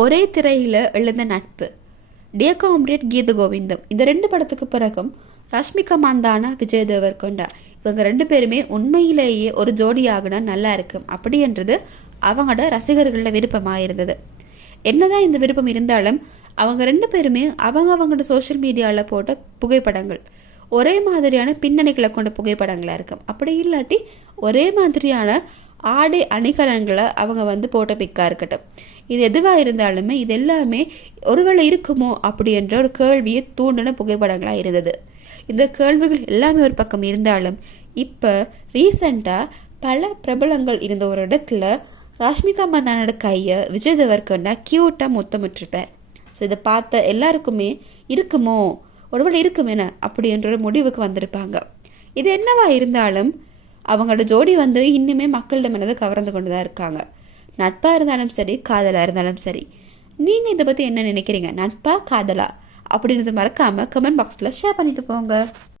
ஒரே திரையில் எழுந்த நட்பு, டியர் காம்ரேட், கீத கோவிந்தம், இந்த 2 படத்துக்கு பிறகும் ரஷ்மிகா மந்தானா, விஜய் தேவர்கொண்டா இவங்க 2 பேருமே உண்மையிலேயே ஒரு ஜோடியாகுனா நல்லா இருக்கும் அப்படின்றது அவங்களோட ரசிகர்களோட விருப்பமாக இருந்தது. என்னதான் இந்த விருப்பம் இருந்தாலும் அவங்க 2 பேருமே அவங்களோட சோஷியல் மீடியாவில் போட்ட புகைப்படங்கள் ஒரே மாதிரியான பின்னணிகளை கொண்ட புகைப்படங்களாக இருக்கும். அப்படி இல்லாட்டி ஒரே மாதிரியான ஆடை அணிகலன்களை அவங்க போட்ட பிக்காக இருக்கட்டும், இது எதுவாக இருந்தாலுமே இது எல்லாமே ஒருவேளை இருக்குமோ அப்படின்ற ஒரு கேள்வியை தூண்டின புகைப்படங்களாக இருந்தது. இந்த கேள்விகள் எல்லாமே ஒரு பக்கம் இருந்தாலும் இப்போ ரீசண்டாக பல பிரபலங்கள் இருந்த ஒரு இடத்துல ரஷ்மிகா மந்தானோட கையை விஜய் தேவர்கொண்டா கியூட்டாக முத்தமிட்டிருப்பார். ஸோ இதை பார்த்த எல்லாருக்குமே இருக்குமோ, ஒருவேளை இருக்குமேன அப்படின்ற ஒரு முடிவுக்கு வந்திருப்பாங்க. இது என்னவா இருந்தாலும் அவங்களோட ஜோடி இன்னுமே மக்களிட மனதை கவர்ந்து கொண்டு தான் இருக்காங்க. நட்பாக இருந்தாலும் சரி, காதலாக இருந்தாலும் சரி. நீங்கள் இதை பற்றி என்ன நினைக்கிறீங்க? நட்பா, காதலா அப்படின்றது மறக்காமல் கமெண்ட் பாக்ஸில் ஷேர் பண்ணிட்டு போங்க.